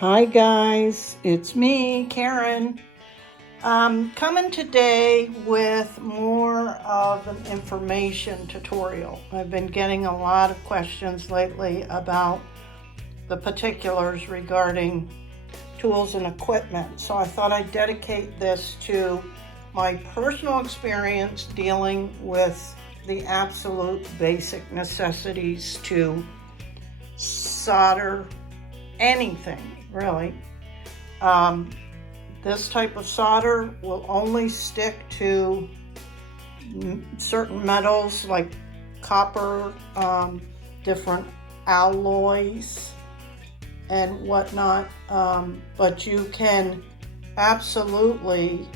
Hi guys, it's me, Karen. I'm coming today with more of an information tutorial. I've been getting a lot of questions lately about the particulars regarding tools and equipment. So I thought I'd dedicate this to my personal experience dealing with the absolute basic necessities to solder anything, really. This type of solder will only stick to certain metals like copper, different alloys and whatnot, but you can absolutely,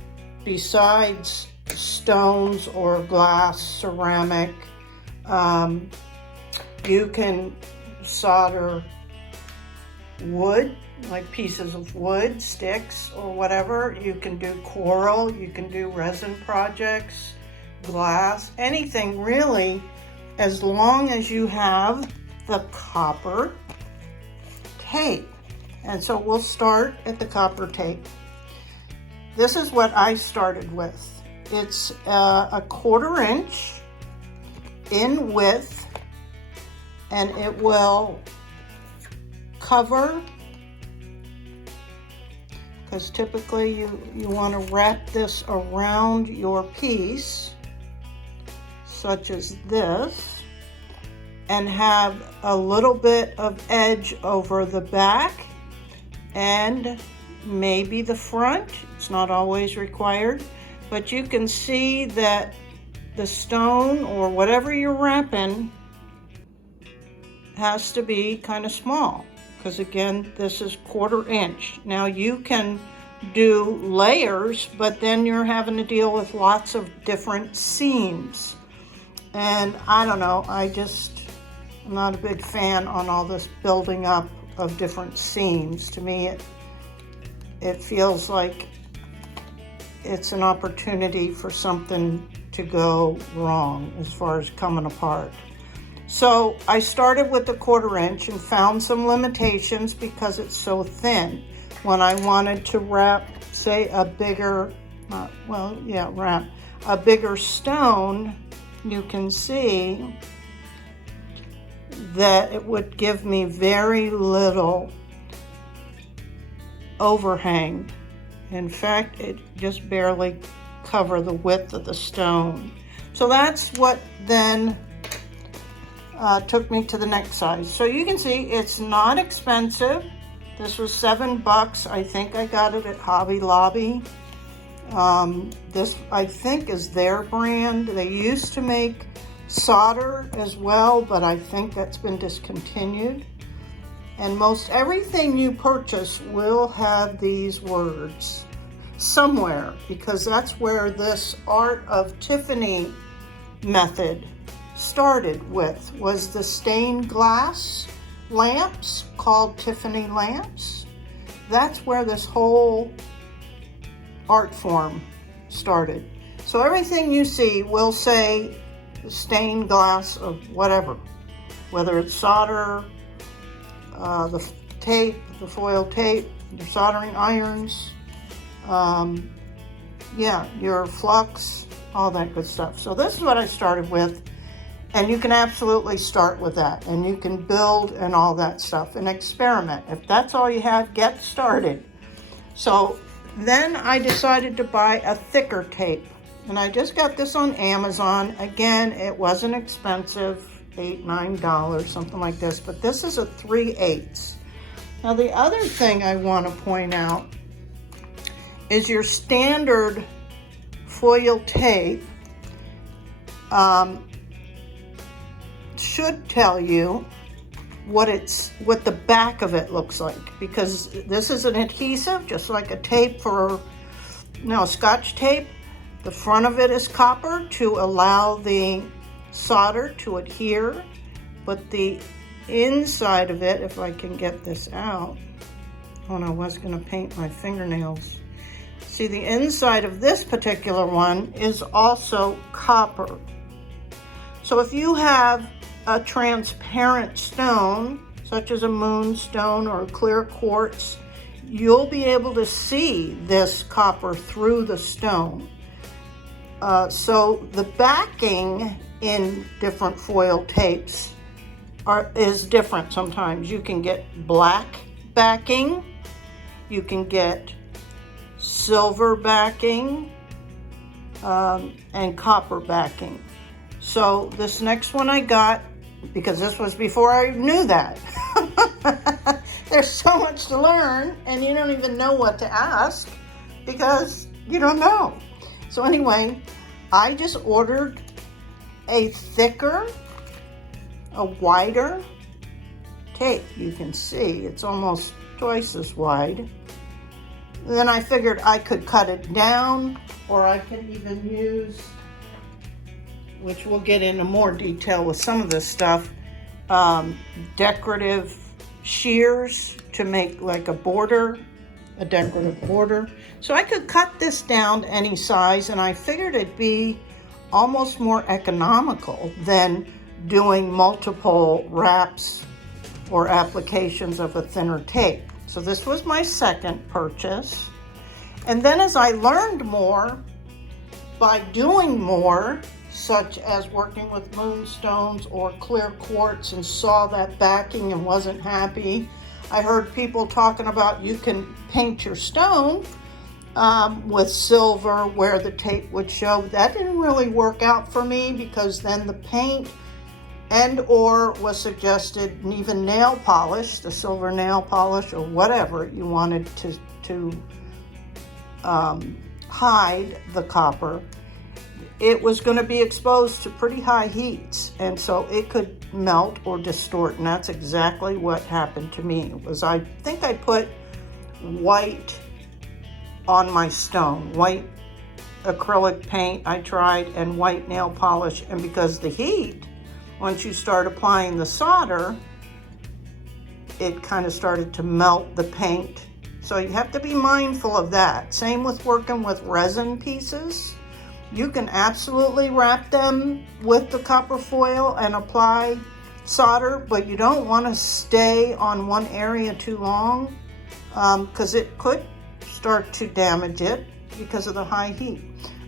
besides stones or glass, ceramic, you can solder wood, like pieces of wood, sticks or whatever. You can do coral, you can do resin projects, glass, anything really, as long as you have the copper tape. And so we'll start at the copper tape. This is what I started with. It's a 1/4 inch in width, and it will cover, because typically you want to wrap this around your piece, such as this, and have a little bit of edge over the back and maybe the front. It's not always required, but you can see that the stone or whatever you're wrapping has to be kind of small, because again, this is 1/4 inch. Now you can do layers, but then you're having to deal with lots of different seams. And I don't know, I'm not a big fan on all this building up of different seams. To me, it feels like it's an opportunity for something to go wrong as far as coming apart. So I started with the 1/4 inch and found some limitations because it's so thin. When I wanted to wrap, say, a bigger, wrap a bigger stone, you can see that it would give me very little overhang. In fact, it just barely cover the width of the stone. So that's what then took me to the next size. So you can see it's not expensive. This was $7. I think I got it at Hobby Lobby. This, I think, is their brand. They used to make solder as well, but I think that's been discontinued. And most everything you purchase will have these words somewhere, because that's where this art of Tiffany Method started with, was the stained glass lamps called Tiffany lamps. That's where this whole art form started. So everything you see will say stained glass of whatever, whether it's solder, the tape, the foil tape, your soldering irons, your flux, all that good stuff. So this is what I started with, and you can absolutely start with that, and you can build and all that stuff and experiment. If that's all you have, get started. So then I decided to buy a thicker tape, and I just got this on Amazon. Again, it wasn't expensive, $8, $9, something like this, but this is a 3/8. Now the other thing I want to point out is your standard foil tape should tell you what the back of it looks like, because this is an adhesive, just like a tape for, Scotch tape. The front of it is copper to allow the solder to adhere, but the inside of it, if I can get this out, I was going to paint my fingernails. See, the inside of this particular one is also copper. So if you have a transparent stone, such as a moonstone or a clear quartz, you'll be able to see this copper through the stone. So the backing in different foil tapes is different sometimes. You can get black backing, you can get silver backing, and copper backing. So this next one I got, because this was before I knew that. There's so much to learn and you don't even know what to ask because you don't know. So anyway, I just ordered a thicker, a wider tape. You can see it's almost twice as wide. Then I figured I could cut it down, or I could even use, which we'll get into more detail with some of this stuff, decorative shears to make like a border, a decorative border. So I could cut this down to any size, and I figured it'd be almost more economical than doing multiple wraps or applications of a thinner tape. So this was my second purchase. And then as I learned more by doing more, such as working with moonstones or clear quartz, and saw that backing and wasn't happy, I heard people talking about you can paint your stone with silver where the tape would show. That didn't really work out for me, because then the paint and or was suggested, and even nail polish, the silver nail polish or whatever you wanted to hide the copper, it was going to be exposed to pretty high heats, and so it could melt or distort, and that's exactly what happened to me. I think I put white on my stone, white acrylic paint I tried, and white nail polish, and because the heat, once you start applying the solder, it kind of started to melt the paint. So you have to be mindful of that. Same with working with resin pieces. You can absolutely wrap them with the copper foil and apply solder, but you don't want to stay on one area too long, because it could start to damage it because of the high heat.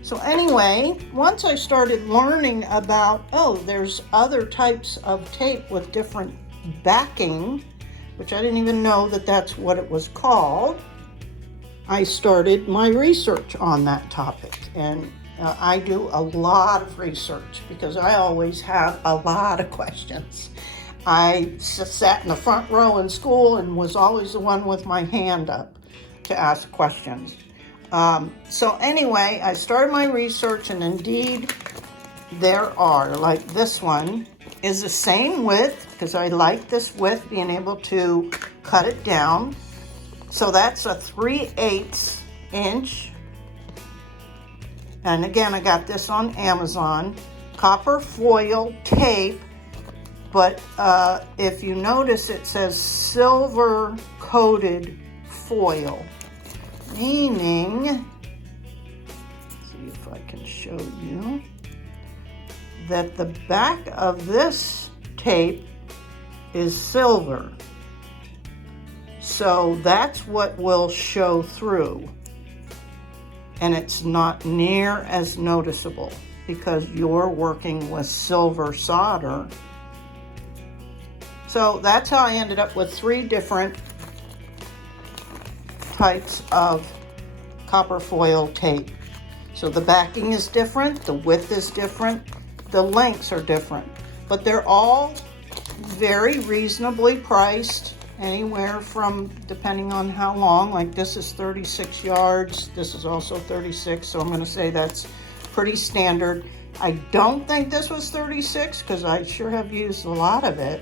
So anyway, once I started learning about, there's other types of tape with different backing, which I didn't even know that that's what it was called, I started my research on that topic. And I do a lot of research because I always have a lot of questions. I sat in the front row in school and was always the one with my hand up to ask questions. So anyway, I started my research, and indeed there are, like this one is the same width, because I like this width, being able to cut it down. So that's a 3/8 inch. And again, I got this on Amazon, copper foil tape, but if you notice, it says silver coated foil, meaning, see if I can show you, that the back of this tape is silver. So that's what will show through. And it's not near as noticeable because you're working with silver solder. So that's how I ended up with 3 different types of copper foil tape. So the backing is different, the width is different, the lengths are different, but they're all very reasonably priced, anywhere from, depending on how long, like this is 36 yards, this is also 36, so I'm going to say that's pretty standard. I don't think this was 36 because I sure have used a lot of it,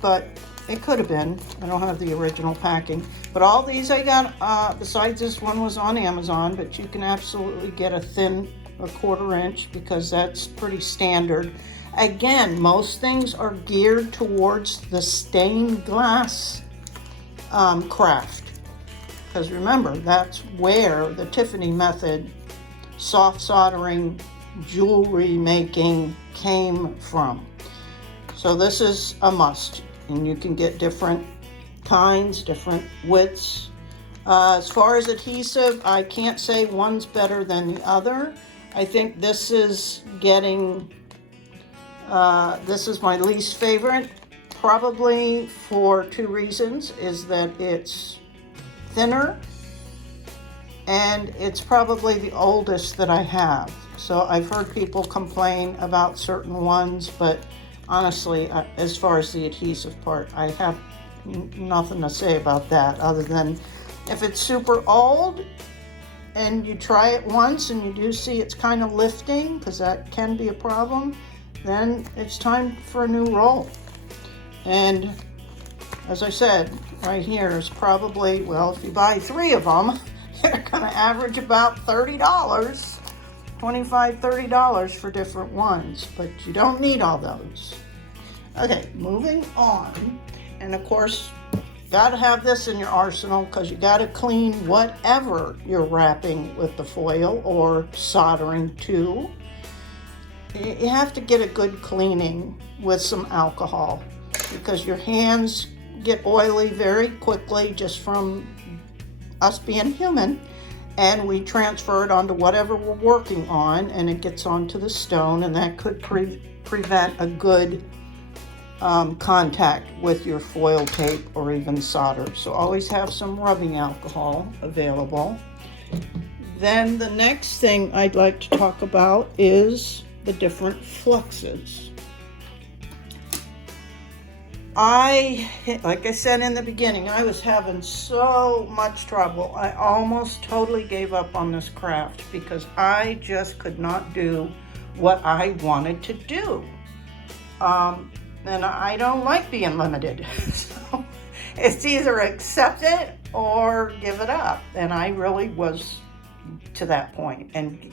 but it could have been. I don't have the original packing, but all these I got, besides this one, was on Amazon, but you can absolutely get a thin, a 1/4 inch, because that's pretty standard. Again, most things are geared towards the stained glass craft, because remember, that's where the Tiffany Method soft soldering jewelry making came from. So this is a must, and you can get different kinds, different widths, As far as adhesive, I can't say one's better than the other. I think this is getting, this is my least favorite, probably for two reasons, is that it's thinner and it's probably the oldest that I have. So I've heard people complain about certain ones, but honestly, as far as the adhesive part, I have nothing to say about that other than if it's super old and you try it once and you do see it's kind of lifting, because that can be a problem, then it's time for a new roll. And as I said, right here is probably, well, if you buy 3 of them, you're gonna average about $30, $25, $30 for different ones, but you don't need all those. Okay, moving on. And of course, gotta have this in your arsenal because you gotta clean whatever you're wrapping with the foil or soldering to. You have to get a good cleaning with some alcohol because your hands get oily very quickly just from us being human, and we transfer it onto whatever we're working on and it gets onto the stone, and that could prevent a good contact with your foil tape or even solder. So always have some rubbing alcohol available. Then the next thing I'd like to talk about is the different fluxes. Like I said in the beginning, I was having so much trouble. I almost totally gave up on this craft because I just could not do what I wanted to do. And I don't like being limited. So it's either accept it or give it up. And I really was to that point. And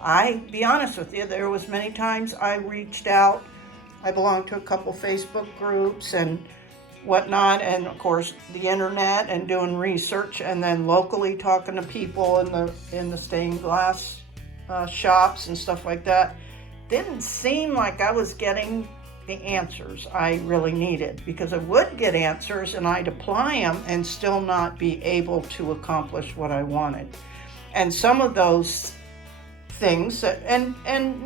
I be honest with you, there was many times I reached out. I belong to a couple Facebook groups and whatnot, and of course the internet and doing research, and then locally talking to people in the stained glass shops and stuff like that. Didn't seem like I was getting the answers I really needed, because I would get answers and I'd apply them and still not be able to accomplish what I wanted. And some of those things and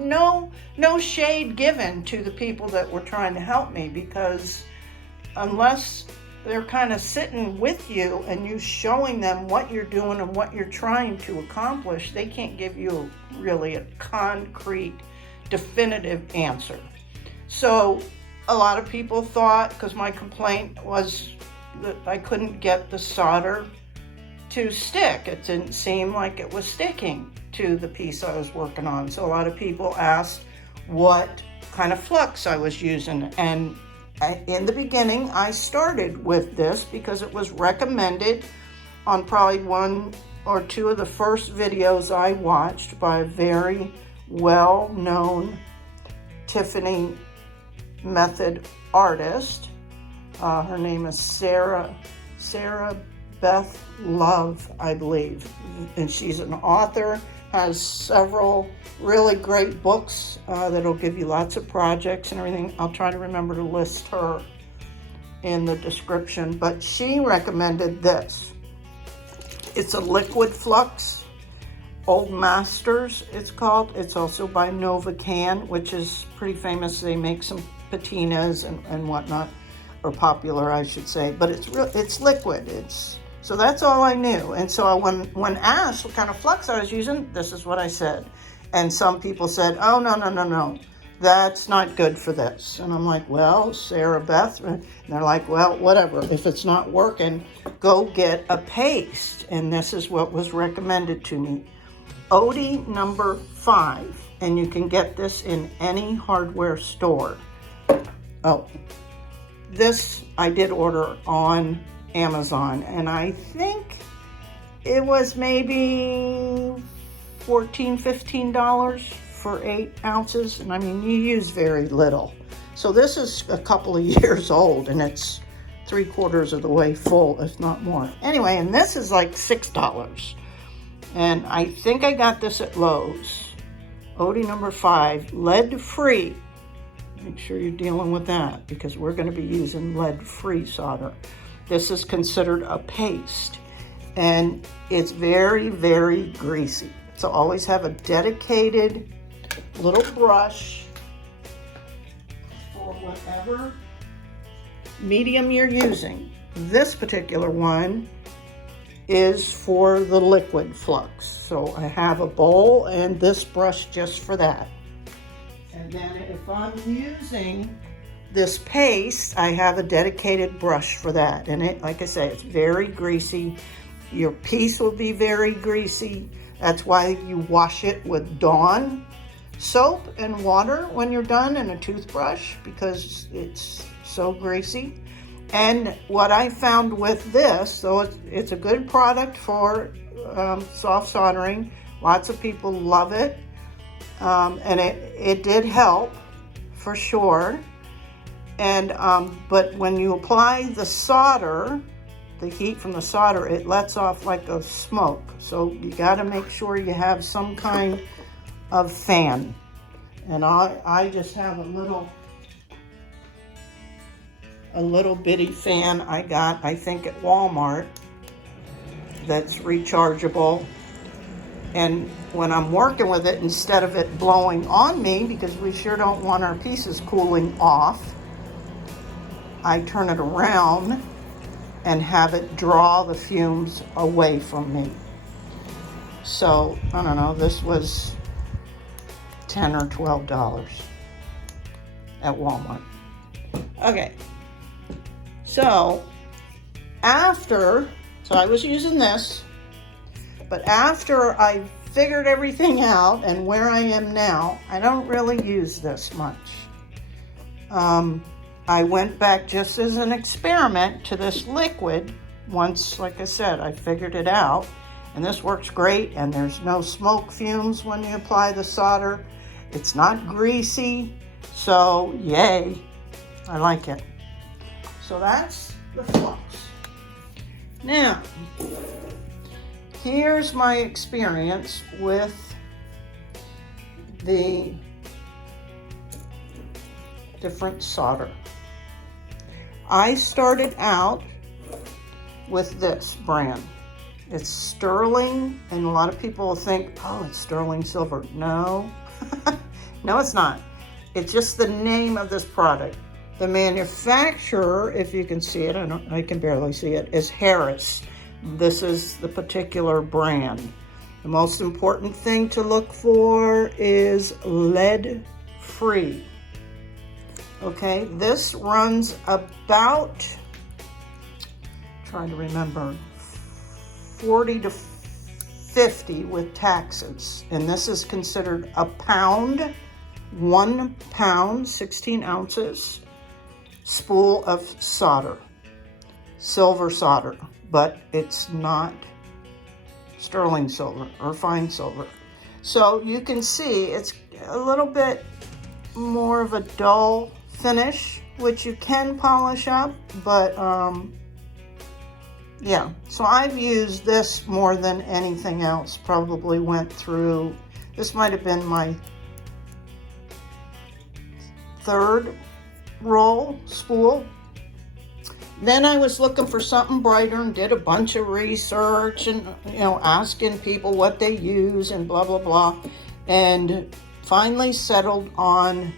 no shade given to the people that were trying to help me, because unless they're kind of sitting with you and you showing them what you're doing and what you're trying to accomplish, they can't give you really a concrete, definitive answer. So a lot of people thought, because my complaint was that I couldn't get the solder to stick. It didn't seem like it was sticking to the piece I was working on. So a lot of people asked what kind of flux I was using. And in the beginning, I started with this because it was recommended on probably 1 or 2 of the first videos I watched by a very well-known Tiffany Method artist. Her name is Sarah Beth Love, I believe. And she's an author, has several really great books that'll give you lots of projects and everything. I'll try to remember to list her in the description, but she recommended this. It's a liquid flux, Old Masters it's called. It's also by Novacan, which is pretty famous. They make some patinas and whatnot, or popular I should say, but it's liquid. So that's all I knew. And so when asked what kind of flux I was using, this is what I said. And some people said, oh, no, that's not good for this. And I'm like, well, Sarah Beth, and they're like, well, whatever. If it's not working, go get a paste. And this is what was recommended to me. Odie number 5. And you can get this in any hardware store. Oh, this I did order on Amazon, and I think it was maybe $14, $15 for 8 ounces. And I mean, you use very little. So this is a couple of years old, and it's 3/4 of the way full, if not more. Anyway, and this is like $6. And I think I got this at Lowe's. Odie number 5, lead-free. Make sure you're dealing with that, because we're going to be using lead-free solder. This is considered a paste. and it's very, very greasy. So always have a dedicated little brush for whatever medium you're using. This particular one is for the liquid flux. So I have a bowl and this brush just for that. And then if I'm using this paste, I have a dedicated brush for that. And it, like I say, it's very greasy. Your piece will be very greasy. That's why you wash it with Dawn soap and water when you're done, and a toothbrush, because it's so greasy. And what I found with this, so it's a good product for soft soldering. Lots of people love it. And it did help for sure. And but when you apply the solder, the heat from the solder, it lets off like a smoke. So you got to make sure you have some kind of fan. And I just have a little bitty fan I got, I think, at Walmart, that's rechargeable. And when I'm working with it, instead of it blowing on me, because we sure don't want our pieces cooling off, I turn it around and have it draw the fumes away from me. So, I don't know, this was $10 or $12 at Walmart. Okay, so I was using this, but after I figured everything out and where I am now, I don't really use this much. I went back just as an experiment to this liquid once, like I said, I figured it out. And this works great, and there's no smoke fumes when you apply the solder. It's not greasy, so yay, I like it. So that's the Flux. Now, here's my experience with the different solder. I started out with this brand. It's sterling, and a lot of people will think, oh, it's sterling silver. No, no, it's not. It's just the name of this product. The manufacturer, if you can see it, I can barely see it, is Harris. This is the particular brand. The most important thing to look for is lead-free. Okay, this runs about, trying to remember, 40 to 50 with taxes. And this is considered a pound, 1 pound, 16 ounces, spool of solder, silver solder, but it's not sterling silver or fine silver. So you can see it's a little bit more of a dull finish, which you can polish up, but yeah, so I've used this more than anything else. Probably went through, this might have been my 3rd roll spool. Then I was looking for something brighter and did a bunch of research and, asking people what they use and blah, blah, blah. And finally settled on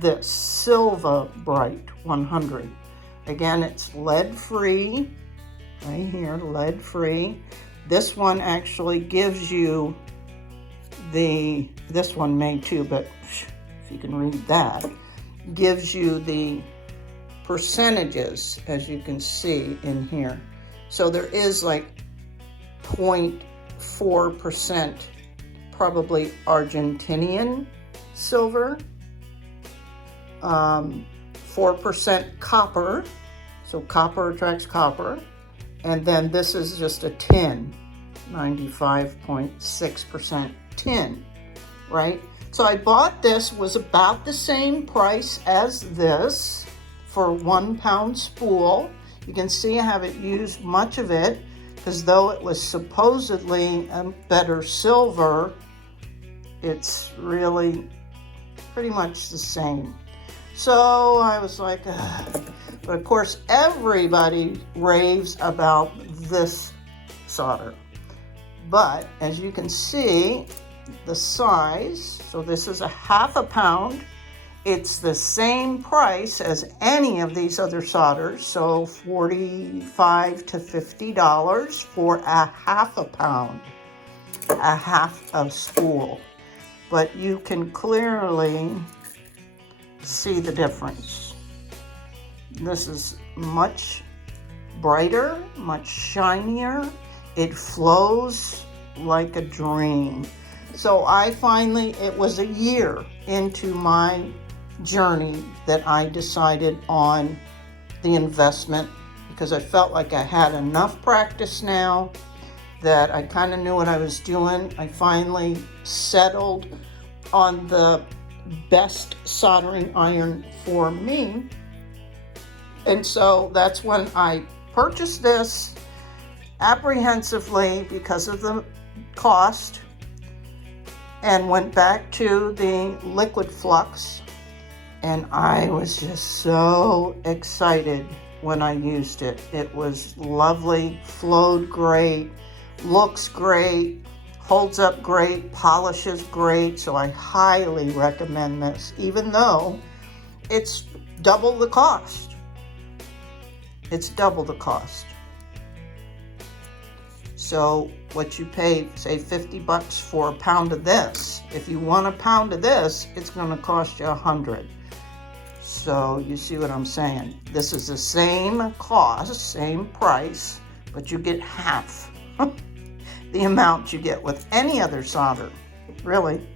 this Silva Bright 100. Again, it's lead-free. Right here, lead-free. This one actually gives you this one may too, but if you can read that, gives you the percentages, as you can see in here. So there is like 0.4% probably Argentinian silver, 4% copper, so copper attracts copper. And then this is just a tin, 95.6% tin, right? So I bought this, was about the same price as this for 1 pound spool. You can see I haven't used much of it, because though it was supposedly a better silver, it's really pretty much the same. So I was like, ugh. But of course, everybody raves about this solder. But as you can see, the size, so this is a 1/2 pound. It's the same price as any of these other solders, so $45 to $50 for a 1/2 pound, a 1/2 spool. But you can clearly see the difference. This is much brighter, much shinier. It flows like a dream. So it was a year into my journey that I decided on the investment, because I felt like I had enough practice now, that I kind of knew what I was doing. I finally settled on the best soldering iron for me. And so that's when I purchased this apprehensively because of the cost, and went back to the liquid Flux. And I was just so excited when I used it. It was lovely, flowed great, looks great, holds up great, polishes great. So I highly recommend this, even though it's double the cost. It's double the cost. So what you pay, say $50 for a pound of this, if you want a pound of this, it's going to cost you $100. So you see what I'm saying? This is the same cost, same price, but you get half the amount you get with any other solder, really.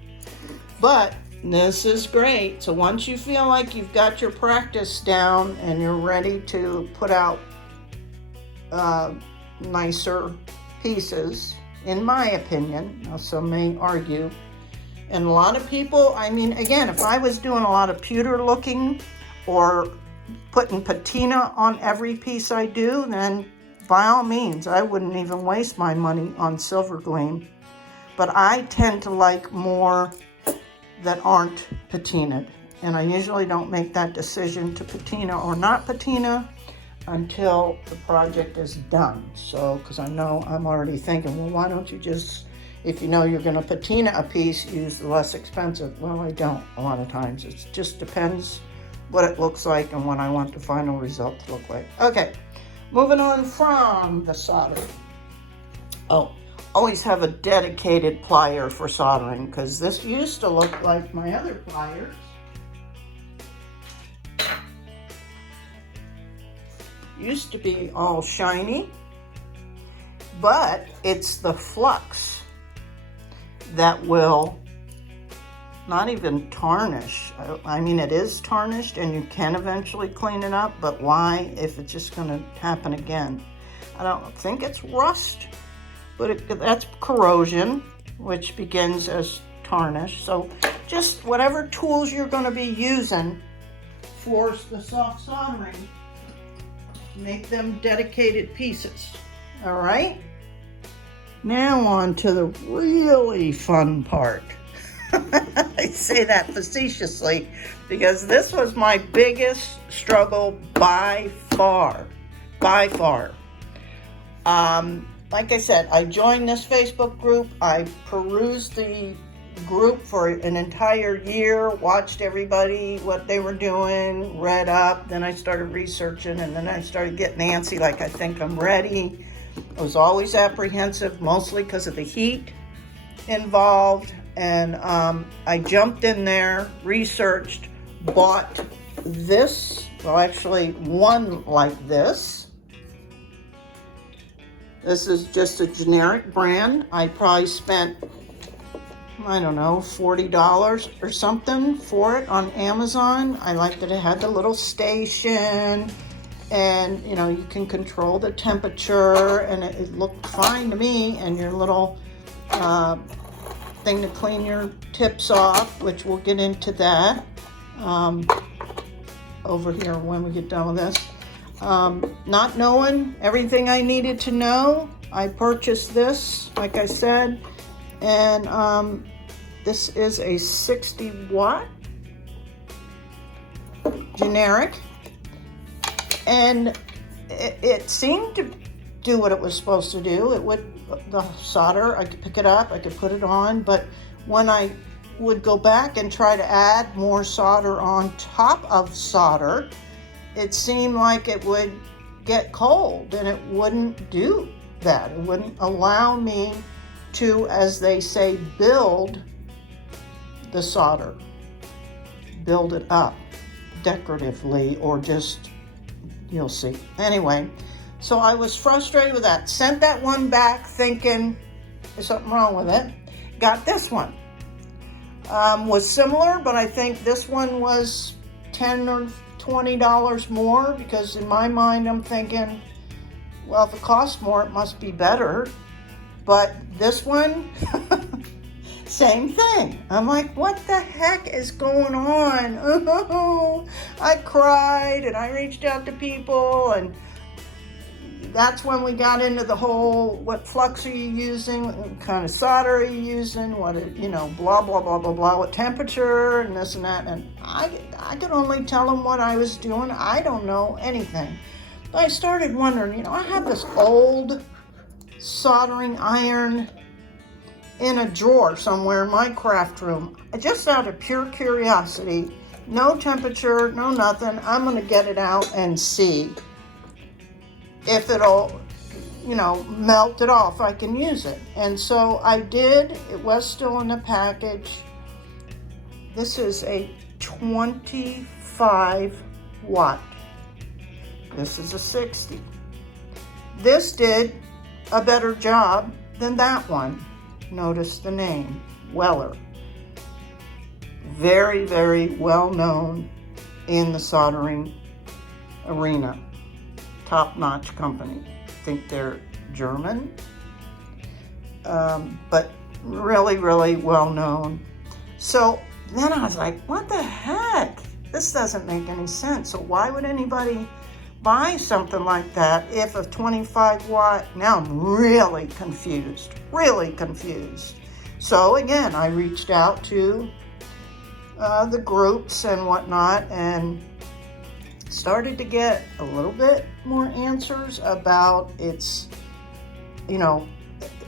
But this is great. So once you feel like you've got your practice down and you're ready to put out nicer pieces, in my opinion, now some may argue, and a lot of people, I mean, again, if I was doing a lot of pewter looking or putting patina on every piece I do, then by all means, I wouldn't even waste my money on silver gleam. But I tend to like more that aren't patinaed, and I usually don't make that decision to patina or not patina until the project is done. So, because I know I'm already thinking, well, why don't you just, if you know you're going to patina a piece, use the less expensive. Well, I don't a lot of times. It just depends what it looks like and what I want the final result to look like. Okay, moving on from the soldering. Oh, always have a dedicated plier for soldering, because this used to look like my other pliers. Used to be all shiny, but it's the Flux that will not even tarnish. I mean, it is tarnished and you can eventually clean it up, but why if it's just going to happen again? I don't think it's rust, but that's corrosion, which begins as tarnish. So just whatever tools you're going to be using for the soft soldering, make them dedicated pieces. All right, now on to the really fun part. I say that facetiously because this was my biggest struggle by far. Like I said, I joined this Facebook group. I perused the group for an entire year, watched everybody, what they were doing, read up. Then I started researching, and then I started getting antsy, like I think I'm ready. I was always apprehensive, mostly because of the heat involved. And I jumped in there, researched, bought this, well, actually one like this. This is just a generic brand. I probably spent, I don't know, $40 or something for it on Amazon. I liked that it had the little station, and you know, you can control the temperature, and it looked fine to me. And your little thing to clean your tips off, which we'll get into that over here when we get done with this. Not knowing everything I needed to know, I purchased this, like I said, and this is a 60 watt generic, and it seemed to do what it was supposed to do. It would, the solder, I could pick it up, I could put it on, but when I would go back and try to add more solder on top of solder, it seemed like it would get cold, and it wouldn't do that. It wouldn't allow me to, as they say, build the solder, build it up decoratively, or just, you'll see. Anyway, so I was frustrated with that. Sent that one back thinking there's something wrong with it. Got this one. Was similar, but I think this one was $10 or $20 more, because in my mind I'm thinking, well, if it costs more, it must be better. But this one, same thing. I'm like, what the heck is going on? Oh, I cried and I reached out to people, and that's when we got into the whole, what flux are you using? What kind of solder are you using? What, blah, blah, blah, blah, blah, what temperature and this and that. And I could only tell them what I was doing. I don't know anything. But I started wondering, I have this old soldering iron in a drawer somewhere in my craft room. Just out of pure curiosity, no temperature, no nothing. I'm going to get it out and see if it'll, melt it off, I can use it. And so I did. It was still in the package. This is a 25 watt. This is a 60. This did a better job than that one. Notice the name, Weller. Very, very well known in the soldering arena. Top-notch company. I think they're German, but really, really well known. So then I was like, what the heck? This doesn't make any sense. So why would anybody buy something like that if a 25 watt, now I'm really confused. So again, I reached out to the groups and whatnot, and started to get a little bit more answers about its,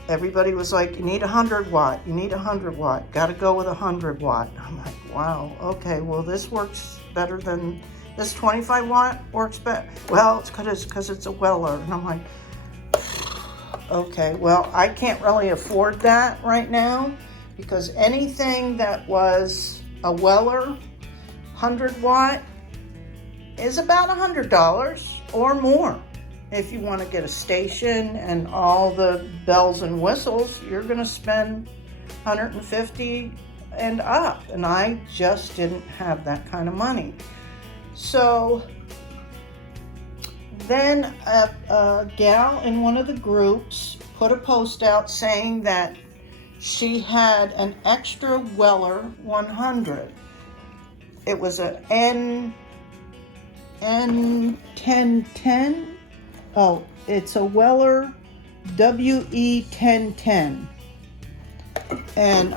everybody was like, you need 100 watt, got to go with 100 watt. I'm like, wow, okay, well, this works better than, this 25 watt works better. Well, it's because it's a Weller. And I'm like, okay, well, I can't really afford that right now, because anything that was a Weller 100 watt is about $100 or more. If you want to get a station and all the bells and whistles, you're going to spend $150 and up. And I just didn't have that kind of money. So then a gal in one of the groups put a post out saying that she had an extra Weller 100. It was a N1010. Oh, it's a Weller WE1010. And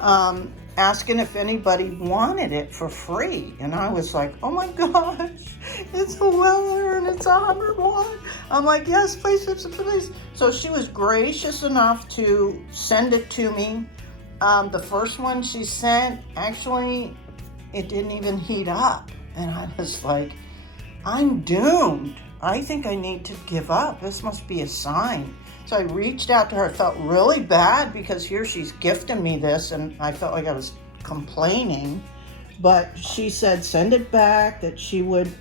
asking if anybody wanted it for free. And I was like, oh my gosh, it's a Weller and it's 100 watt. I'm like, yes, please, please. So she was gracious enough to send it to me. The first one she sent, actually, it didn't even heat up. And I was like, I'm doomed. I think I need to give up. This must be a sign. So I reached out to her. I felt really bad because here she's gifting me this, and I felt like I was complaining. But she said send it back, that she would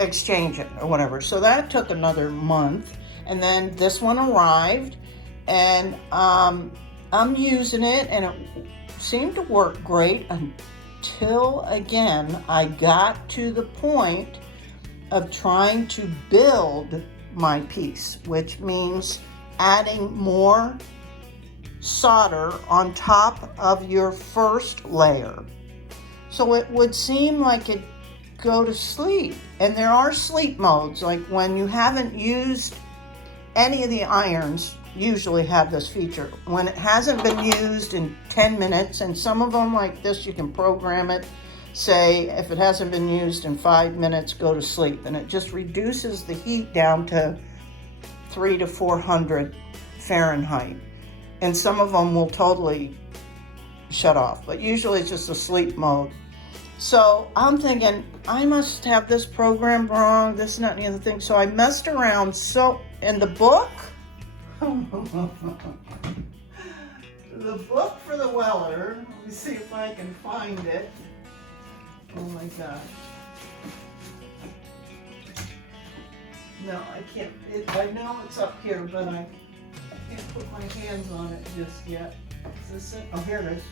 exchange it or whatever. So that took another month. And then this one arrived, and I'm using it, and it seemed to work great until, again, I got to the point of trying to build my piece, which means adding more solder on top of your first layer. So it would seem like it'd go to sleep. And there are sleep modes, like when you haven't used any of the irons, usually have this feature. When it hasn't been used in 10 minutes, and some of them like this, you can program it. say if it hasn't been used in 5 minutes, go to sleep. And it just reduces the heat down to 300 to 400 Fahrenheit. And some of them will totally shut off, but usually it's just a sleep mode. So I'm thinking, I must have this program wrong, this, not, and the other thing. So I messed around. So in the book, the book for the Weller, let me see if I can find it. Oh my God. No, I can't. I know it's up here, but I can't put my hands on it just yet. Is this it? Oh, here it is.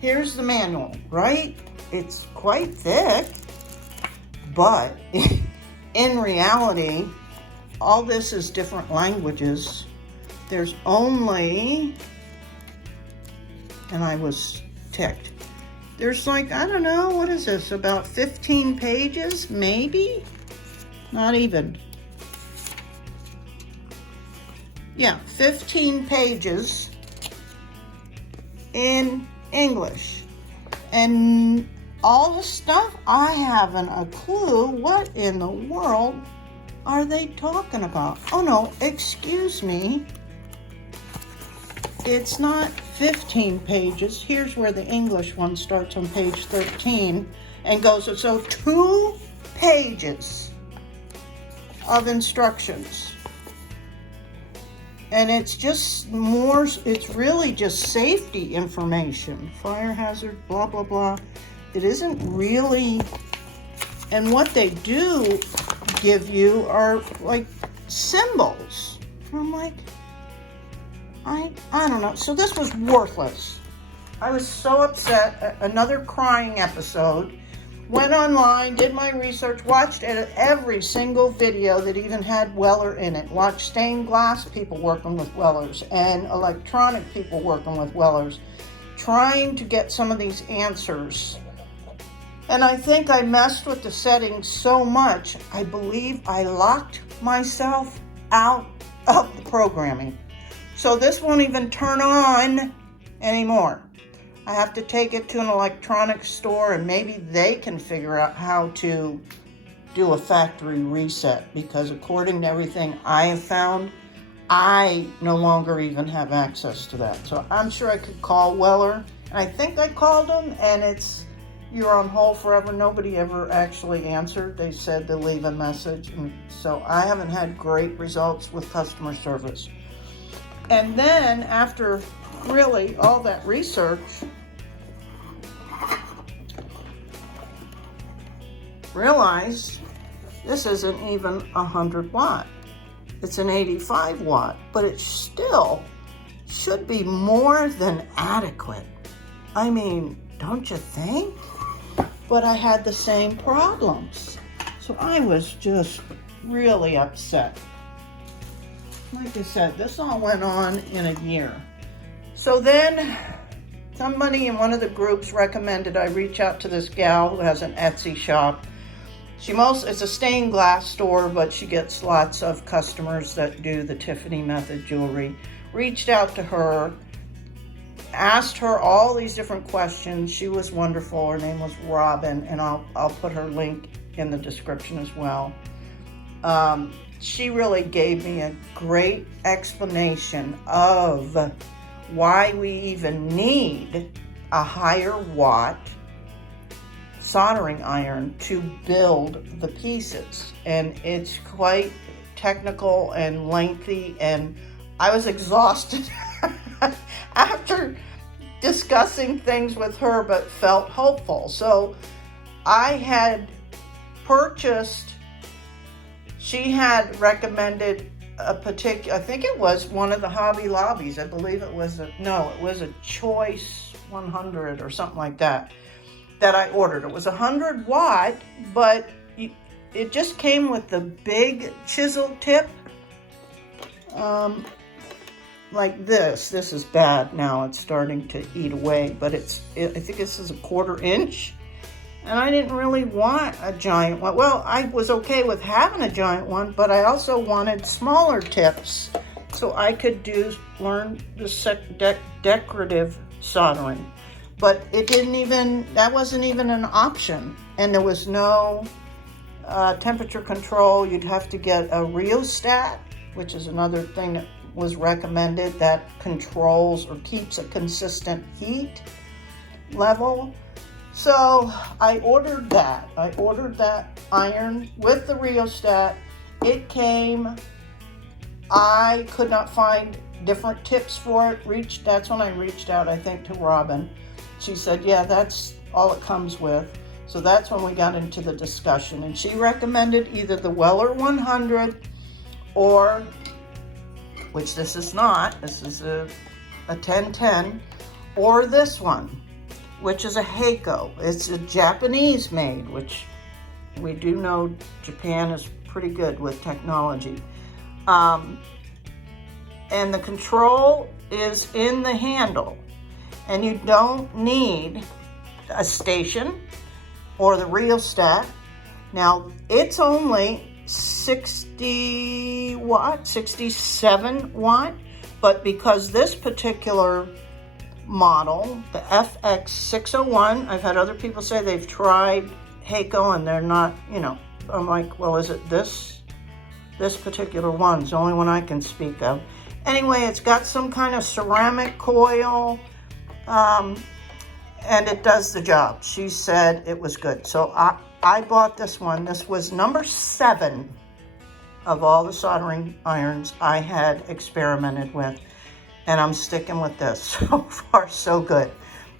Here's the manual, right? It's quite thick, but in reality, all this is different languages. There's only, and I was ticked, there's like, I don't know, what is this, about 15 pages, maybe? Not even. Yeah, 15 pages in English. And all the stuff, I haven't a clue what in the world are they talking about. Oh no, excuse me. It's not 15 pages. Here's where the English one starts on page 13 and goes, so 2 pages of instructions. And it's just more, it's really just safety information. Fire hazard, blah, blah, blah. It isn't really, and what they do give you are like symbols. And I'm like, I don't know. So this was worthless. I was so upset. Another crying episode. Went online, did my research, watched every single video that even had Weller in it. Watched stained glass people working with Wellers and electronic people working with Wellers, trying to get some of these answers. And I think I messed with the settings so much, I believe I locked myself out of the programming. So this won't even turn on anymore. I have to take it to an electronics store and maybe they can figure out how to do a factory reset, because according to everything I have found, I no longer even have access to that. So I'm sure I could call Weller, and I think I called them, and it's, you're on hold forever. Nobody ever actually answered. They said to leave a message. And so I haven't had great results with customer service. And then after really all that research, realized this isn't even 100 watt. It's an 85 watt, but it still should be more than adequate. I mean, don't you think? But I had the same problems. So I was just really upset. Like I said, this all went on in a year. So then somebody in one of the groups recommended I reach out to this gal who has an Etsy shop. It's a stained glass store, but she gets lots of customers that do the Tiffany Method jewelry. Reached out to her, asked her all these different questions. She was wonderful. Her name was Robin, and I'll put her link in the description as well. She really gave me a great explanation of why we even need a higher watt soldering iron to build the pieces. And it's quite technical and lengthy, and I was exhausted after discussing things with her, but felt hopeful. So I had purchased, she had recommended a particular, I think it was one of the Hobby Lobbies. I believe it was it was a Choice 100 or something like that I ordered. It was 100 watt, but it just came with the big chisel tip. Like this. This is bad now. It's starting to eat away, but I think this is a 1/4 inch. And I didn't really want a giant one. Well, I was okay with having a giant one, but I also wanted smaller tips so I could learn the decorative soldering. but it didn't even, that wasn't even an option. And there was no temperature control. You'd have to get a rheostat, which is another thing that was recommended, that controls or keeps a consistent heat level. So I ordered that. I ordered that iron with the rheostat. It came. I could not find different tips for it. That's when I reached out, I think, to Robin. She said, yeah, that's all it comes with. So that's when we got into the discussion. And she recommended either the Weller 100 or, which this is not, this is a 1010, or this one, which is a Heiko. It's a Japanese made, which we do know Japan is pretty good with technology. And the control is in the handle, and you don't need a station or the rheostat. Now, it's only 60 watt, 67 watt, but because this particular model, the FX601, I've had other people say they've tried Heiko and they're not, you know, I'm like, well, is it this particular one? It's the only one I can speak of. Anyway, it's got some kind of ceramic coil, and it does the job. She said it was good. So I bought this one. This was number 7 of all the soldering irons I had experimented with, and I'm sticking with this. So far, so good.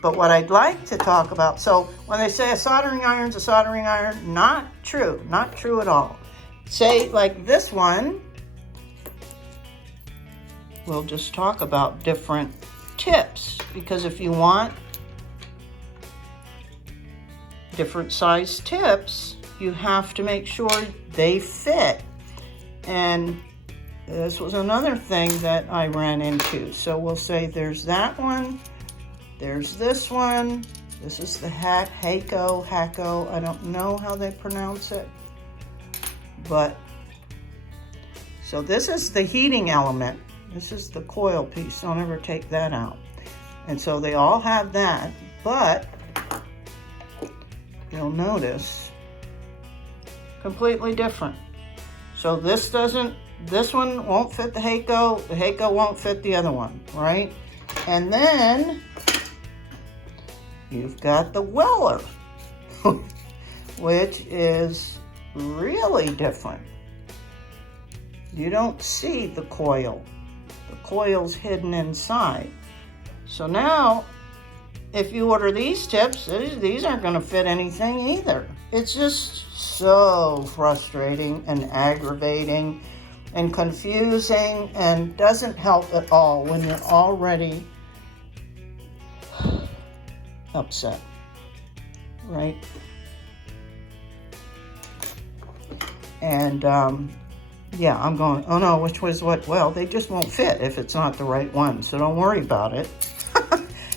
But what I'd like to talk about, so when they say a soldering iron's a soldering iron, not true at all. Say like this one, we'll just talk about different tips, because if you want different size tips, you have to make sure they fit. And this was another thing that I ran into. So we'll say there's that one, there's this one, this is the Heiko, I don't know how they pronounce it, but so this is the heating element. This is the coil piece. Don't ever take that out. And so they all have that, but you'll notice completely different. So this one won't fit the Heiko won't fit the other one, right? And then you've got the Weller, which is really different. You don't see the coil. The coil's hidden inside. So now, if you order these tips, these aren't going to fit anything either. It's just so frustrating and aggravating and confusing and doesn't help at all when you're already upset, right? And yeah, I'm going, oh no, which was what? Well, they just won't fit if it's not the right one, so don't worry about it.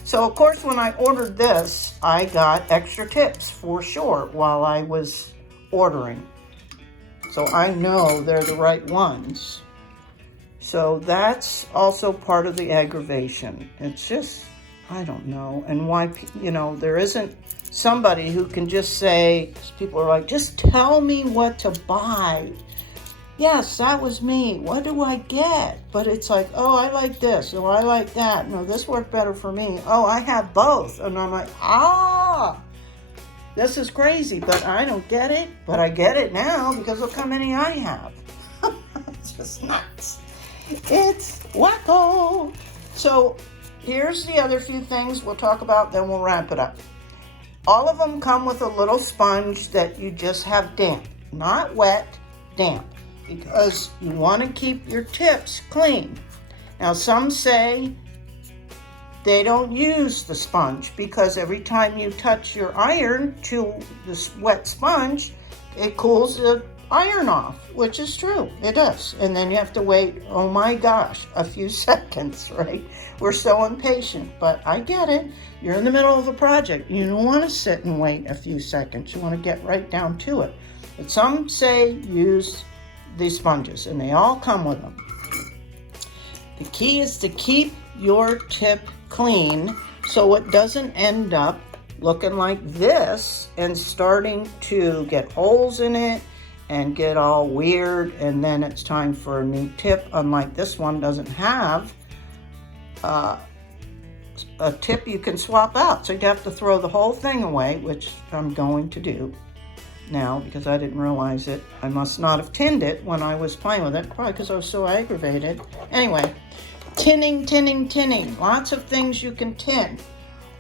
So of course, when I ordered this, I got extra tips for sure while I was ordering. So I know they're the right ones. So that's also part of the aggravation. It's just, I don't know. And why, you know, there isn't somebody who can just say, 'cause people are like, just tell me what to buy. Yes, that was me. What do I get? But it's like, oh, I like this. Oh, I like that. No, this worked better for me. Oh, I have both. And I'm like, this is crazy, but I don't get it. But I get it now because look how many I have. It's just nuts. It's wacko. So here's the other few things we'll talk about, then we'll wrap it up. All of them come with a little sponge that you just have damp. Not wet, damp. Because you want to keep your tips clean. Now, some say they don't use the sponge because every time you touch your iron to this wet sponge, it cools the iron off, which is true. It does. And then you have to wait, oh my gosh, a few seconds, right? We're so impatient, but I get it. You're in the middle of a project. You don't want to sit and wait a few seconds. You want to get right down to it. But some say use these sponges, and they all come with them. The key is to keep your tip clean so it doesn't end up looking like this and starting to get holes in it and get all weird, and then it's time for a new tip. Unlike this one, doesn't have a tip you can swap out, so you'd have to throw the whole thing away, which I'm going to do now because I didn't realize it. I must not have tinned it when I was playing with it, probably because I was so aggravated. Anyway, tinning. Lots of things you can tin.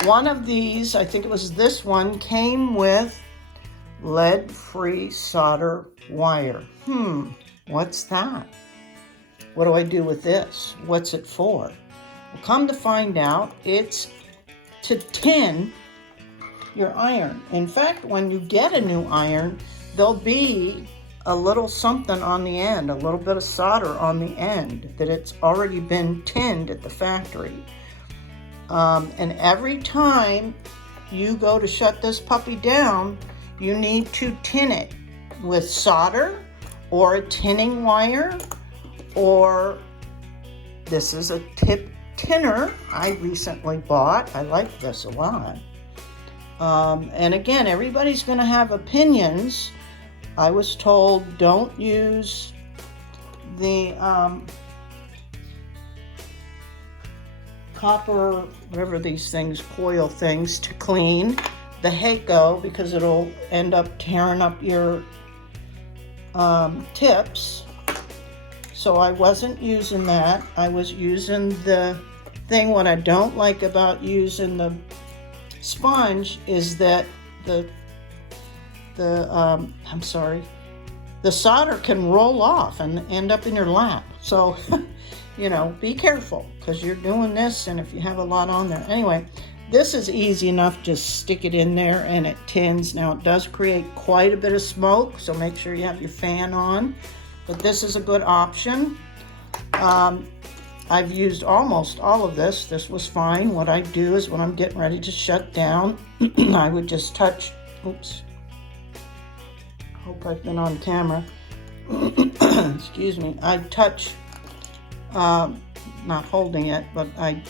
One of these, I think it was this one, came with lead-free solder wire. What's that? What do I do with this? What's it for? Well, come to find out, it's to tin your iron. In fact, when you get a new iron, there'll be a little something on the end, a little bit of solder on the end that it's already been tinned at the factory. And every time you go to shut this puppy down, you need to tin it with solder or a tinning wire, or this is a tip tinner I recently bought. I like this a lot. And again, everybody's going to have opinions. I was told don't use the copper, whatever these things, coil things, to clean the Hako because it'll end up tearing up your tips. So I wasn't using that. I was using the thing. What I don't like about using the sponge is that the solder can roll off and end up in your lap. So, be careful because you're doing this, and if you have a lot on there. Anyway, this is easy enough. Just stick it in there and it tins. Now, it does create quite a bit of smoke, so make sure you have your fan on. But this is a good option. I've used almost all of this. This was fine. What I do is when I'm getting ready to shut down, I would just touch, oops, hope I've been on camera. Excuse me. I'd touch, not holding it, but I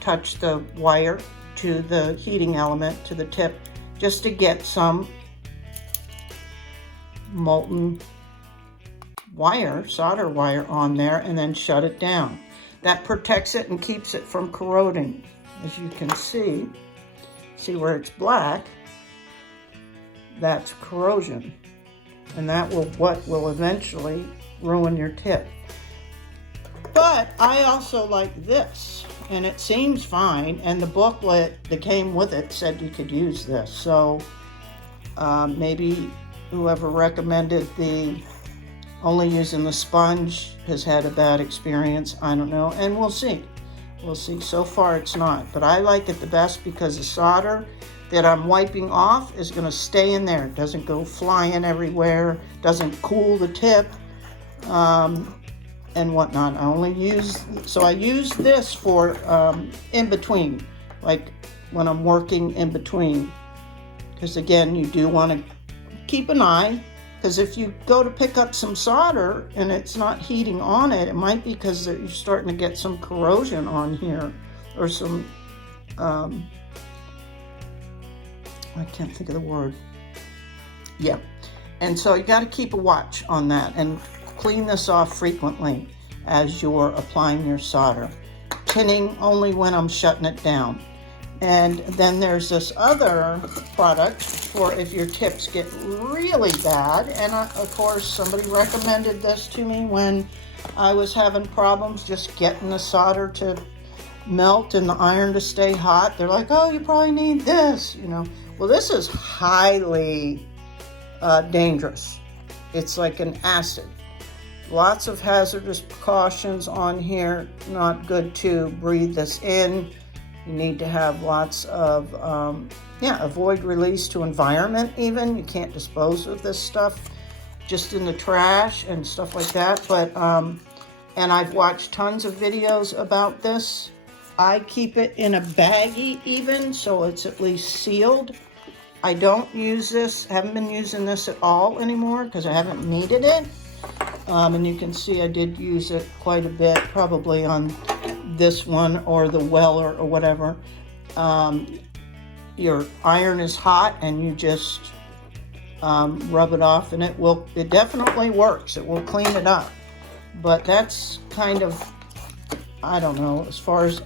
touch the wire to the heating element, to the tip, just to get some molten wire, solder wire on there, and then shut it down. That protects it and keeps it from corroding. As you can see where it's black, that's corrosion. And that what will eventually ruin your tip. But I also like this, and it seems fine, and the booklet that came with it said you could use this. So maybe whoever recommended the only using the sponge has had a bad experience. I don't know, and we'll see. We'll see. So far it's not, but I like it the best because the solder that I'm wiping off is going to stay in there. It doesn't go flying everywhere, doesn't cool the tip, and whatnot. I use this for in between, like when I'm working in between, because again, you do want to keep an eye. Because if you go to pick up some solder and it's not heating on it, it might be because you're starting to get some corrosion on here, or some, I can't think of the word. Yeah. And so you got to keep a watch on that and clean this off frequently as you're applying your solder. Tinning only when I'm shutting it down. And then there's this other product for if your tips get really bad. And of course, somebody recommended this to me when I was having problems just getting the solder to melt and the iron to stay hot. They're like, oh, you probably need this, Well, this is highly dangerous. It's like an acid. Lots of hazardous precautions on here. Not good to breathe this in. You need to have lots of, avoid release to environment even. You can't dispose of this stuff just in the trash and stuff like that. But, and I've watched tons of videos about this. I keep it in a baggie even, so it's at least sealed. I don't use this, haven't been using this at all anymore because I haven't needed it. And you can see I did use it quite a bit, probably on this one or the Weller or whatever. your iron is hot and you just rub it off, and it definitely works. It will clean it up. But that's kind of, I don't know, as far as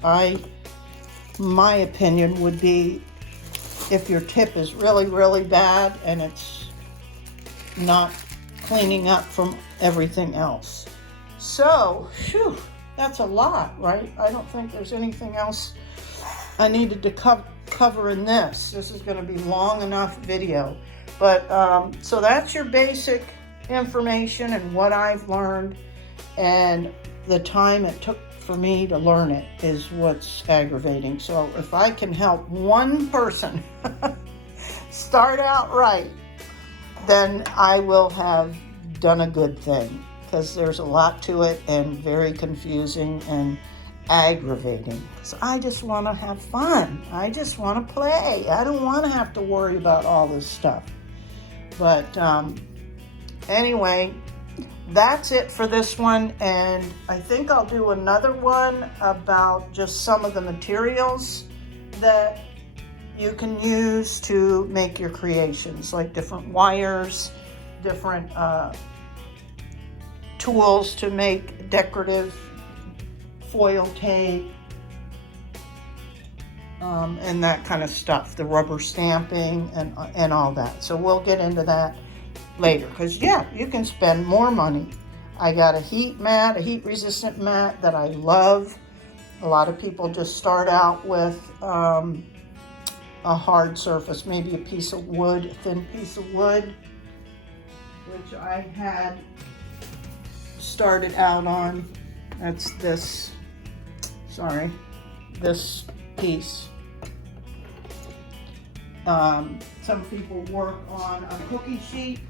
my opinion would be, if your tip is really, really bad and it's not cleaning up from everything else. So, phew, that's a lot, right? I don't think there's anything else I needed to cover in this. This is going to be long enough video. But, so that's your basic information and what I've learned, and the time it took for me to learn it is what's aggravating. So if I can help one person start out right, then I will have done a good thing, because there's a lot to it and very confusing and aggravating. So I just want to have fun. I just want to play. I don't want to have to worry about all this stuff. But anyway, that's it for this one, and I think I'll do another one about just some of the materials that you can use to make your creations, like different wires, different tools to make decorative foil tape, and that kind of stuff, the rubber stamping and all that. So we'll get into that later, because yeah, you can spend more money. I got a heat mat, a heat resistant mat that I love. A lot of people just start out with a hard surface, maybe a piece of wood, a thin piece of wood, which I had started out on. That's this, sorry, this piece. Some people work on a cookie sheet,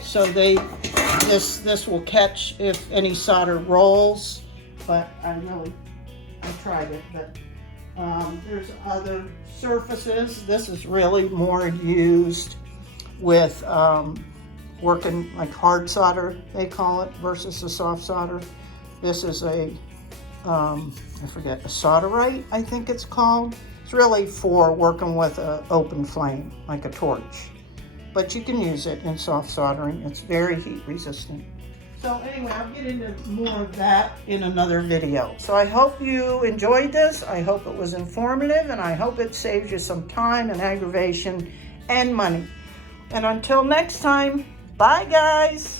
so this will catch if any solder rolls, but I tried it, but there's other surfaces. This is really more used with working like hard solder, they call it, versus a soft solder. This is a, I forget, a solderite, I think it's called. It's really for working with an open flame, like a torch. But you can use it in soft soldering. It's very heat resistant. So anyway, I'll get into more of that in another video. So I hope you enjoyed this. I hope it was informative, and I hope it saves you some time and aggravation and money. And until next time, bye guys.